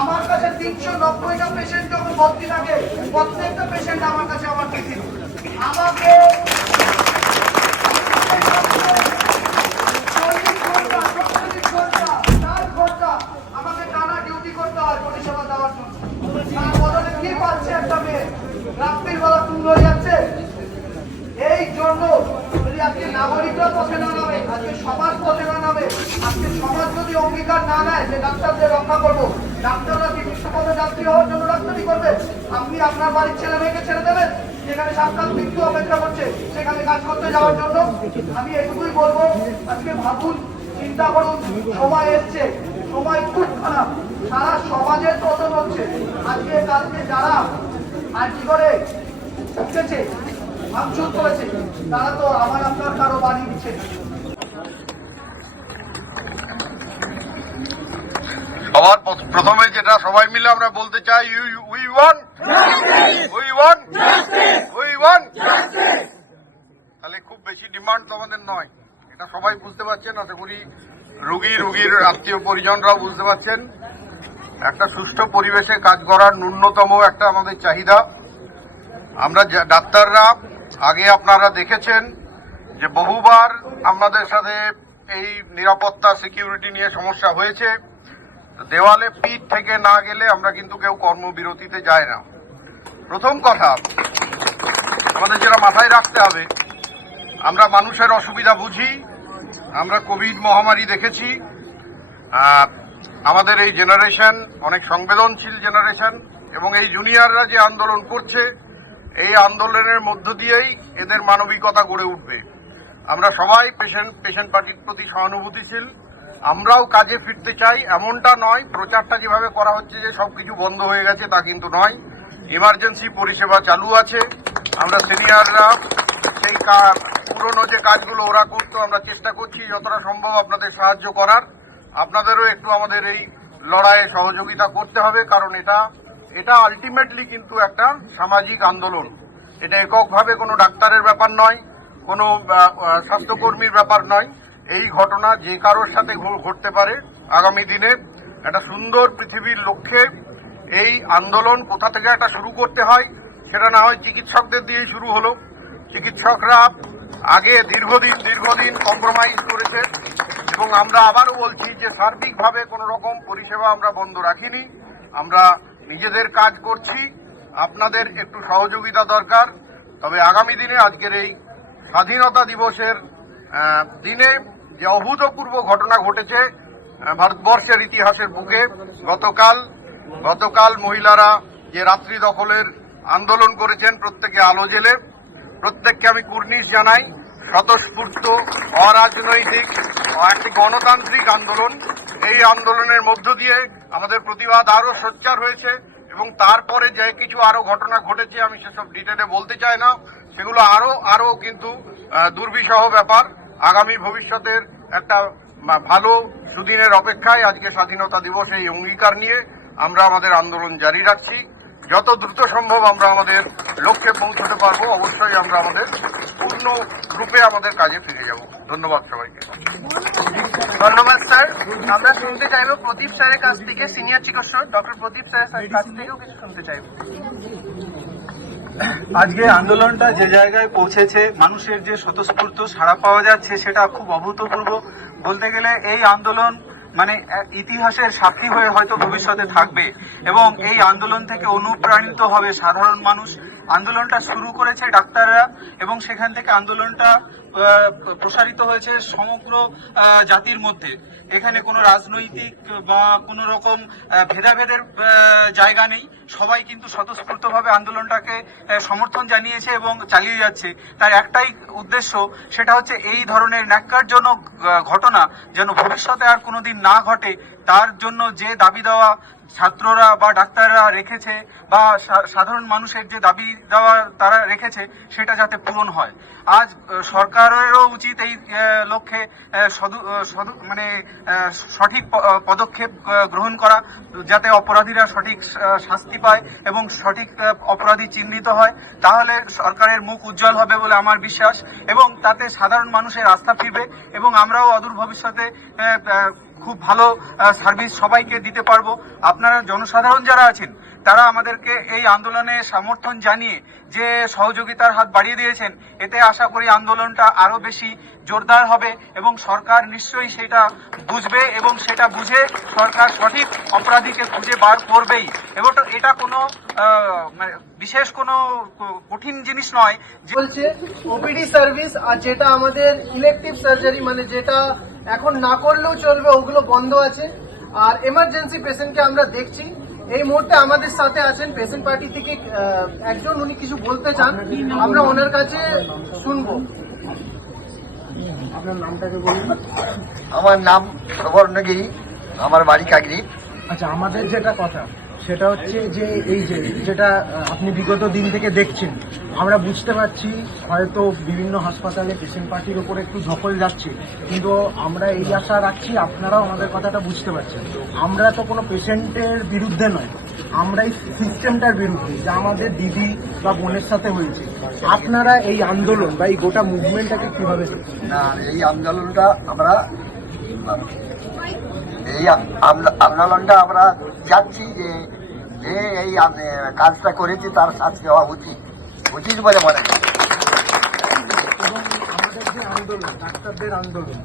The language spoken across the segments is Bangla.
আমার কাছে 390টা পেশেন্ট যখন ভর্তি থাকে, প্রত্যেকটা পেশেন্ট আমার কাছে আমার তিথি আমাকে আমাকে টানা ডিউটি করতে হয় পরিষেবা দেওয়ার জন্য। তার বদলে কি পাচ্ছে একটা মেয়ে? রাত্রির বেলা তুল হয়ে যাচ্ছে। এই জন্য যদি আজকে নাগরিকরা পথে না নামে, আজকে সমাজ পথে না নামে, আজকে সমাজ যদি অঙ্গীকার না নেয় যে ডাক্তারদের রক্ষা করবো, ডাক্তাররা কি বিশ্বপথে যাত্রী হওয়ার জন্য ডাক্তারি করবে? আপনি আপনার বাড়ির ছেলে মেয়েকে ছেড়ে দেবেন যেখানে সাক্ষাৎ মৃত্যু অপেক্ষা করছে সেখানে কাজ করতে যাওয়ার জন্য? আমি এটুকুই বলবো, আজকে ভাবুন, চিন্তা করুন, সময় এসছে, সময় খুব খারাপ, সারা সমাজের পতন হচ্ছে। আজকে কালকে যারা আর্জি করে উঠেছে, ভাঙচুর করেছে, তারা তো আমার আপনার কারো বাড়ি দিচ্ছে। সবার প্রথমে যেটা সবাই মিলে আমরা বলতে চাই, উই ওয়ান্ট তাহলে খুব বেশি ডিমান্ড তো আমাদের নয়, এটা সবাই বুঝতে পারছেন। আশা করি রোগীর আত্মীয় পরিজনরাও বুঝতে পারছেন। একটা সুষ্ঠু পরিবেশে কাজ করার ন্যূনতম একটা আমাদের চাহিদা। আমরা ডাক্তাররা আগে আপনারা দেখেছেন যে বহুবার আমাদের সাথে এই নিরাপত্তা সিকিউরিটি নিয়ে সমস্যা হয়েছে। দেওয়ালে পিঠ থেকে না গেলে আমরা কিন্তু কেউ কর্মবিরতিতে যায় না। প্রথম কথা আমাদের যেটা মাথায় রাখতে হবে, আমরা মানুষের অসুবিধা বুঝি। আমরা কোভিড মহামারী দেখেছি। আমাদের এই জেনারেশন অনেক সংবেদনশীল জেনারেশন, এবং এই জুনিয়ররা যে আন্দোলন করছে, এই আন্দোলনের মধ্য দিয়েই এদের মানবিকতা গড়ে উঠবে। আমরা সবাই পেশেন্ট পার্টির প্রতি সহানুভূতিশীল। আমরাও কাজে ফিরতে চাই, এমনটা নয়। প্রচারটা যেভাবে করা হচ্ছে যে সবকিছু বন্ধ হয়ে গেছে, তা কিন্তু নয়। ইমার্জেন্সি পরিষেবা চালু আছে। আমরা সিনিয়ররা সেই পুরনো যে কাজগুলো ওরা করতো, আমরা চেষ্টা করছি যতটা সম্ভব আপনাদের সাহায্য করার। আপনাদেরও একটু আমাদের এই লড়াইয়ে সহযোগিতা করতে হবে, কারণ এটা আলটিমেটলি কিন্তু একটা সামাজিক আন্দোলন। এটা এককভাবে কোনো ডাক্তারের ব্যাপার নয়, কোনো স্বাস্থ্যকর্মীর ব্যাপার নয়। এই ঘটনা যে কারোর সাথে ঘটতে পারে। আগামী দিনে একটা সুন্দর পৃথিবীর লক্ষ্যে এই আন্দোলন কোথা থেকে একটা শুরু করতে হয়, সেটা না হয় চিকিৎসকদের দিয়েই শুরু হলো। চিকিৎসকরা আগে দীর্ঘদিন কম্প্রোমাইজ করেছে, এবং আমরা আবারও বলছি যে সার্বিকভাবে কোনো রকম পরিষেবা আমরা বন্ধ রাখিনি। আমরা নিজেদের কাজ করছি, আপনাদের একটু সহযোগিতা দরকার। তবে আগামী দিনে আজকের এই স্বাধীনতা দিবসের দিনে যে অভূতপূর্ব ঘটনা ঘটেছে ভারতবর্ষের ইতিহাসের বুকে, গতকাল মহিলারা যে রাত্রি দখলের আন্দোলন করেছেন, প্রত্যেকে আলো জেলে, প্রত্যেককে আমি কুর্নিশ জানাই। স্বতঃস্ফূর্ত, অরাজনৈতিক, একটি গণতান্ত্রিক আন্দোলন। এই আন্দোলনের মধ্য দিয়ে আমাদের প্রতিবাদ আরো সোচ্চার হয়েছে, এবং তারপরে যে কিছু আরো ঘটনা ঘটেছে, আমি সেসব ডিটেলে বলতে চাই না। সেগুলো আরো কিন্তু দুর্বিষহ ব্যাপার। আগামী ভবিষ্যতের একটা ভালো সুদিনের অপেক্ষায় আজকে স্বাধীনতা দিবস এই অঙ্গীকার নিয়ে আমরা আমাদের আন্দোলন জারি রাখছি। যত দ্রুত সম্ভব আমরা আমাদের লক্ষ্যে পৌঁছতে পারবো, অবশ্যই আমরা আমাদের পূর্ণ রূপে আমাদের কাজে ফিরে যাব। ধন্যবাদ সবাইকে। ধন্যবাদ স্যার। আমরা শুনতে চাইবো প্রদীপ স্যারের কাছ থেকে, সিনিয়র চিকিৎসক ডক্টর প্রদীপ স্যারের কাছ থেকেও কিছু শুনতে চাইবো। আজকে আন্দোলনটা যে জায়গায় পৌঁছেছে, মানুষের যে স্বতঃস্ফূর্ত সাড়া পাওয়া যাচ্ছে, সেটা খুব অভূতপূর্ব। বলতে গেলে এই আন্দোলন মানে ইতিহাসের সাক্ষী হয়ে হয়তো ভবিষ্যতে থাকবে, এবং এই আন্দোলন থেকে অনুপ্রাণিত হবে সাধারণ মানুষ। আন্দোলনটা শুরু করেছে ডাক্তাররা এবং সেখান থেকে আন্দোলনটা প্রসারিত হয়েছে সমগ্র জাতির মধ্যে। এখানে কোনো রাজনৈতিক বা কোনো রকম ভেদাভেদের জায়গা নেই। সবাই কিন্তু স্বতঃস্ফূর্তভাবে আন্দোলনটাকে সমর্থন জানিয়েছে এবং চালিয়ে যাচ্ছে। তার একটাই উদ্দেশ্য, সেটা হচ্ছে এই ধরনের ন্যাক্কারজনক ঘটনা যেন ভবিষ্যতে আর কোনোদিন না ঘটে। তার জন্য যে দাবি দেওয়া ছাত্ররা বা ডাক্তাররা রেখেছে বা সাধারণ মানুষের যে দাবি দেওয়া তারা রেখেছে সেটা যাতে পূরণ হয়। আজ সরকারেরও উচিত এই লক্ষ্যে সঠিক পদক্ষেপ গ্রহণ করা, যাতে অপরাধীরা সঠিক শাস্তি পায় এবং সঠিক অপরাধী চিহ্নিত হয়। তাহলে সরকারের মুখ উজ্জ্বল হবে বলে আমার বিশ্বাস এবং তাতে সাধারণ মানুষের আস্থা ফিরবে এবং আমরাও অদূর ভবিষ্যতে খুব ভালো সার্ভিস সবাইকে দিতে পারবো। আপনারা জনসাধারণ যারা আছেন তারা আমাদেরকে এই আন্দোলনে সমর্থন জানিয়ে যে সহযোগিতার হাত বাড়িয়ে দিয়েছেন, এতে আশা করি আন্দোলনটা আরো বেশি জোরদার হবে এবং সরকার নিশ্চয়ই সেটা বুঝবে এবং সেটা বুঝে সরকার সঠিক অপরাধীকে খুঁজে বার করবেই। এবং এটা কোনো বিশেষ কোনো কঠিন জিনিস নয়। বলছে ওপিডি সার্ভিস আর যেটা আমাদের ইলেকটিভ সার্জারি মানে যেটা এখন না করলেও চলবে ওগুলো বন্ধ আছে। আর এমার্জেন্সি পেশেন্টকে আমরা দেখছি। এই মুহূর্তে আমাদের সাথে আছেন পেশেন্ট পার্টি থেকে একজন, উনি কিছু বলতে চান, আমরা ওনার কাছে শুনবো। আপনার নামটাকে বলুন। আমার নাম সুবর্ণগিরি, আমার বাড়ি কাকরি। আচ্ছা, আমাদের যেটা কথা সেটা হচ্ছে যে এই যেটা আপনি বিগত দিন থেকে দেখছেন, আমরা বুঝতে পারছি হয়তো বিভিন্ন হাসপাতালে পেশেন্ট পার্টির উপরে একটু ঝকল যাচ্ছে, কিন্তু আমরা এই আশা রাখছি আপনারাও আমাদের কথাটা বুঝতে পারছেন। আমরা তো কোনো পেশেন্টের বিরুদ্ধে নয়, আমরা এই সিস্টেমটার বিরুদ্ধে যা আমাদের দিদি বা বোনের সাথে হয়েছে। আপনারা এই আন্দোলন বা এই গোটা মুভমেন্টটাকে কিভাবে দেখছেন? না, এই আন্দোলনটা আমরা চাচ্ছি যে এই কাজটা করেছে তার শাস্তি হওয়া উচিত বলে মনে করি। এবং আমাদের যে আন্দোলন, ডাক্তারদের আন্দোলন,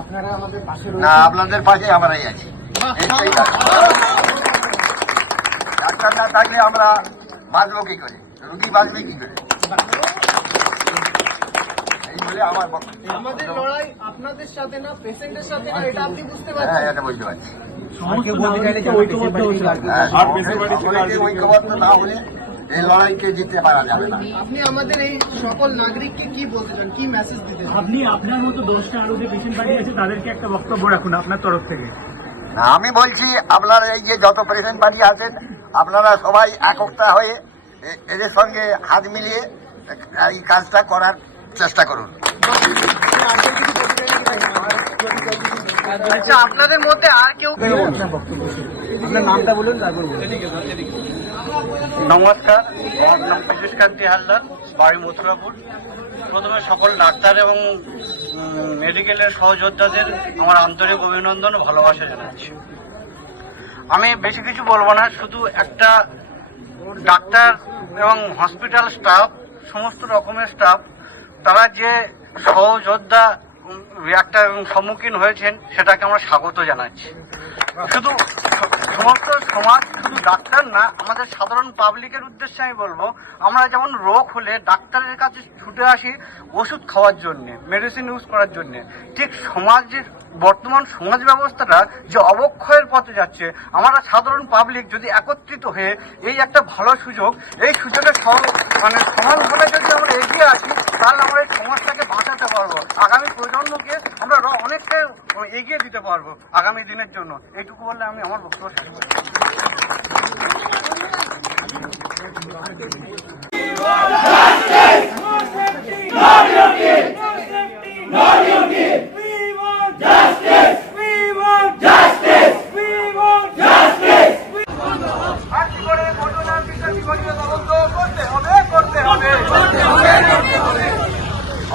আপনারা আমাদের পাশে না, আপনাদের পাশে আমরাই আছি। ডাক্তার না থাকলে আমরা বাঁচবো কি করে, রুগী বাঁচবে কি করে, এই বলে আমার বক্তব্য। আমাদের লড়াই আপনাদের সাথে না, পেশেন্টের সাথে না, এটা আপনি বুঝতে হ্যাঁ, পারছেন। এটা বুঝতে পারছি। ঐক্যবদ্ধ না হলে এই লড়াইকে জিততে পারা যাবে না। আপনি আমাদের এই সকল নাগরিককে কি বলতে চান, কি মেসেজ দিতে চান? আপনি আপনার মতো 10টা আরো যে পেশেন্ট পার্টি আছে তাদেরকে একটা বক্তব্য রাখুন আপনার তরফ থেকে। না, আমি বলছি আপনারা এই যে যত পেশেন্ট পার্টি আছেন আপনারা সবাই একতা হয়ে এদের সঙ্গে হাত মিলিয়ে এই কাজটা করার চেষ্টা করুন। আচ্ছা, আপনাদের মধ্যে আর কেউ আপনার নামটা বলুন, তারপর বলুন। নমস্কার, আমার নাম পীযুষ কান্তি হালদার, বাড়ি মথুরাপুর। প্রথমে সকল ডাক্তার এবং মেডিকেলের সহযোদ্ধাদের আমার আন্তরিক অভিনন্দন ও ভালোবাসা জানাচ্ছি। আমি বেশি কিছু বলবো না, শুধু একটা ডাক্তার এবং হসপিটাল স্টাফ, সমস্ত রকমের স্টাফ, তারা যে সহযোদ্ধা একটা সম্মুখীন হয়েছেন সেটাকে আমরা স্বাগত জানাচ্ছি। শুধু সমস্ত সমাজ, শুধু ডাক্তার না, আমাদের সাধারণ পাবলিকের উদ্দেশ্যে আমি বলবো, আমরা যেমন রোগ হলে ডাক্তারের কাছে ছুটে আসি ওষুধ খাওয়ার জন্য, মেডিসিন ইউজ করার জন্য, ঠিক সমাজের বর্তমান সমাজ ব্যবস্থাটা যে অবক্ষয়ের পথে যাচ্ছে, আমরা সাধারণ পাবলিক যদি একত্রিত হয়ে এই একটা ভালো সুযোগ, এই সুযোগের সমানভাবে যদি আমরা এগিয়ে আসি, তাহলে আমরা এই সমাজটাকে বাঁচাতে পারবো, আগামী প্রজন্মকে আমরা অনেকটা এগিয়ে দিতে পারবো আগামী দিনের জন্য। এইটুকু বললে আমি আমার বক্তব্য শেষ করছি।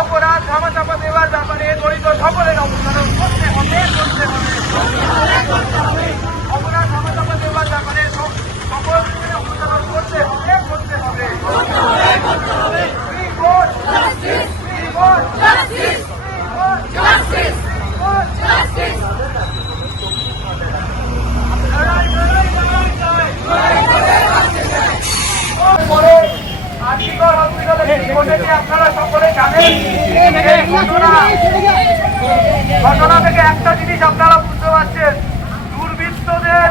অপরাধ ধামাচাপা দেওয়ার ব্যাপারে জড়িত সকলের অবস্থান করতে হবে। অপরাধ ধামাচাপা দেওয়ার ব্যাপারে সকল অবস্থান করতে হবে। ঘটনা থেকে একটা জিনিস আপনারা বুঝতে পারছেন, দুর্বৃত্তদের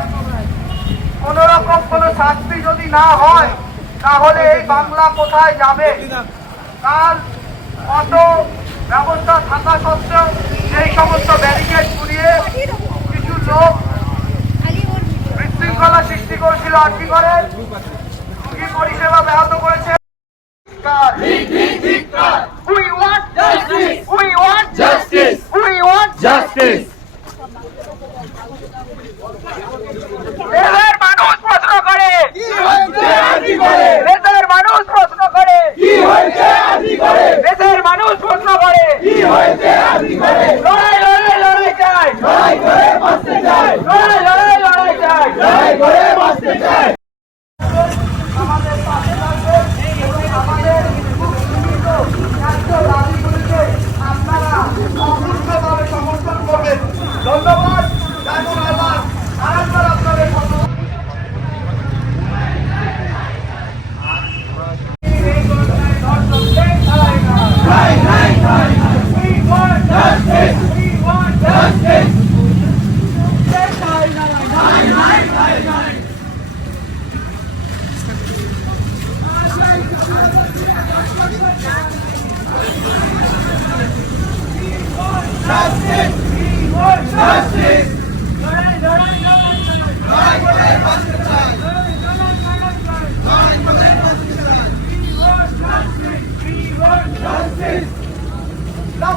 কোন রকম কোন শাস্তি যদি না হয় তাহলে এই বাংলা কোথায় যাবে? কাল অত ব্যবস্থা থাকা সত্ত্বেও সেই সমস্ত ব্যারিকেড ঘুরিয়ে কিছু লোক বিশৃঙ্খলা সৃষ্টি করেছিল, আর্জি করে রুগী পরিষেবা ব্যাহত করেছে। We want justice. We want justice. We want justice. দেশের মানুষ প্রশ্ন করে কি হয়েছে আরজি করে, দেশের মানুষ প্রশ্ন করে কি হয়েছে আরজি করে, দেশের মানুষ প্রশ্ন করে কি হয়েছে আরজি করে। লড়াই লড়াই লড়াই চাই, লড়াই করে বাঁচতে চাই, লড়াই লড়াই লড়াই চাই, লড়াই করে বাঁচতে চাই। আমাদের পাশে থাকবে এবং আমাদের সীমিত ন্যায্য দাবিগুলিকে আপনারা অপূর্ণভাবে সমর্থন করবেন। ধন্যবাদ। যেমন আল্লাহ আরেকবার আপনাদের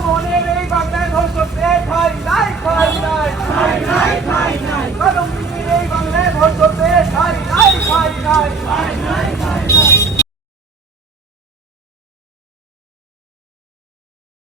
মনের এই বাংলায় ধর্ষক খাই নাই খাই নাই খাই নাই খাই নাই এই বাংলায় ধর্ষক খাই নাই খাই নাই